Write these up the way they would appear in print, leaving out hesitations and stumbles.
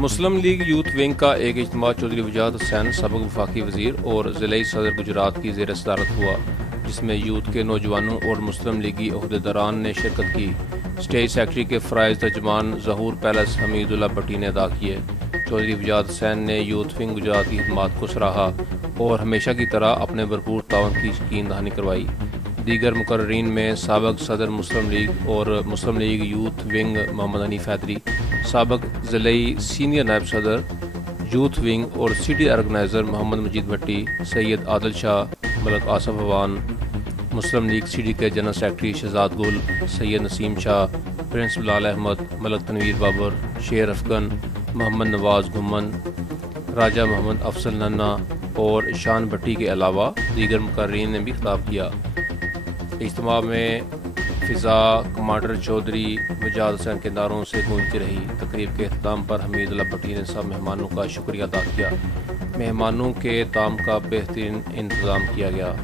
मुस्लिम League youth wing का एक इज्तिमा चौधरी वजाहत हुसैन सबक वफाकी वजीर और ज़िले सदर गुजरात की ज़ेर सदारत हुआ, जिसमें यूथ के नौजवानों और मुस्लिम लीगी अहदेदारान ने शिरकत की। स्टेज सेक्रेटरी के फ़राइज़ तर्जुमान ज़हूर पैलेस हमीदुल्ला भट्टी ने अदा किए। चौधरी वजाहत हुसैन ने यूथ विंग गुजरात की खिदमत को सराहा और हमेशा की तरह अपने भरपूर तावन की यकीन दहानी करवाई। दीगर मुकर्रीन में साबक सदर मुस्लिम लीग और मुस्लिम लीग यूथ विंग मोहम्मद हनीफ हैदरी, साबक ज़िलई सीनियर नायब सदर यूथ विंग और city organiser Mohammad Majeed Bhatti, Syed Adil Shah, Malak Asif Awan, Muslim League city के general secretary Shahzad Gul, Syed Naseem Shah, Prince Bilal Ahmed, Malak Tanveer Babar, Sher Afgan, Mohammad Nawaz घुमन, राजा मोहम्मद अफसल नन्ना और शान भट्टी के अलावा दीगर मुकर्रीन ने भी खिताब किया। इज्तिमा में फ़िज़ा कमांडर चौधरी वजाहत हुसैन के नारों से गूंजती रही। तकरीब के अख्ताम पर हमीदुल्ला भट्टी ने सब मेहमानों का शुक्रिया अदा किया। मेहमानों के ताम का बेहतरीन इंतज़ाम किया गया।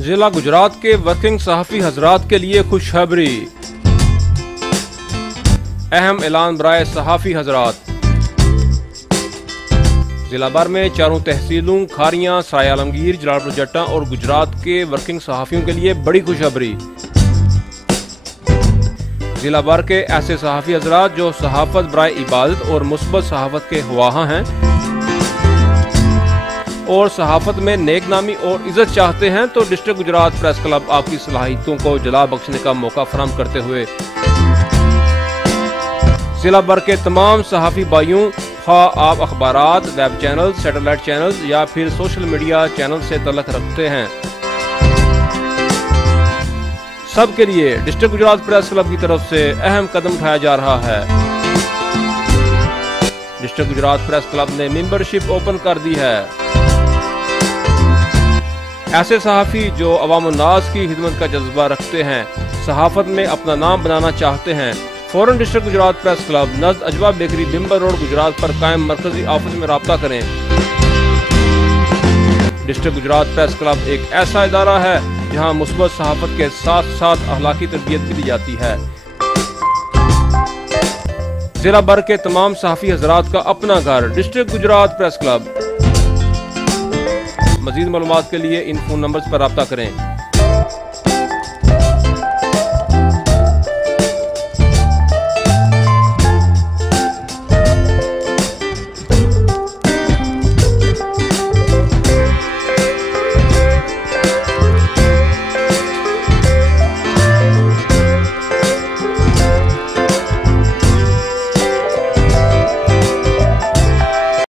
जिला गुजरात के वर्किंग सहाफ़ी हजरात के लिए खुशखबरी। अहम ऐलान बराए सहाफ़ी हजरात। जिला भर में चारों तहसीलों खारियां, सराय आलमगीर, जलालपुर जट्टा और गुजरात के वर्किंग सहाफ़ियों के लिए बड़ी खुशखबरी। जिला भर के ऐसे सहाफ़ी हजरात जो सहाफ़त बराए इबादत और मुस्बत सहाफ़त के ख्वाह हैं और सहाफ़त में नेक नामी और इज़्ज़त चाहते हैं तो डिस्ट्रिक्ट गुजरात प्रेस क्लब आपकी सलाहियतों को जला बख्शने का मौका फराहम करते हुए जिला भर के तमाम सहाफ़ी भाइयों, खा आप अखबारात, वेब चैनल, सैटेलाइट चैनल या फिर सोशल मीडिया चैनल से तल्लुक़ रखते हैं, सब के लिए डिस्ट्रिक्ट गुजरात प्रेस क्लब की तरफ से अहम कदम उठाया जा रहा है। डिस्ट्रिक्ट गुजरात प्रेस क्लब ने मेंबरशिप ओपन कर दी है। ऐसे सहाफ़ी जो अवाम नास की खिदमत का जज्बा रखते हैं, सहाफ़त में अपना नाम बनाना चाहते हैं, फौरन डिस्ट्रिक्ट गुजरात प्रेस क्लब नज़द अजवा बेकरी, बिम्बर रोड, गुजरात पर कायम मरकजी ऑफिस में राब्ता करें। डिस्ट्रिक्ट गुजरात प्रेस क्लब एक ऐसा इदारा है जहां मुस्बत सहाफ़त के साथ साथ अखलाकी तरबियत भी दी जाती है। जिला भर के तमाम सहाफ़ी हजरात का अपना घर डिस्ट्रिक्ट गुजरात प्रेस क्लब। मज़ीद मालूमात के लिए इन फ़ोन नंबर्स पर राब्ता करें।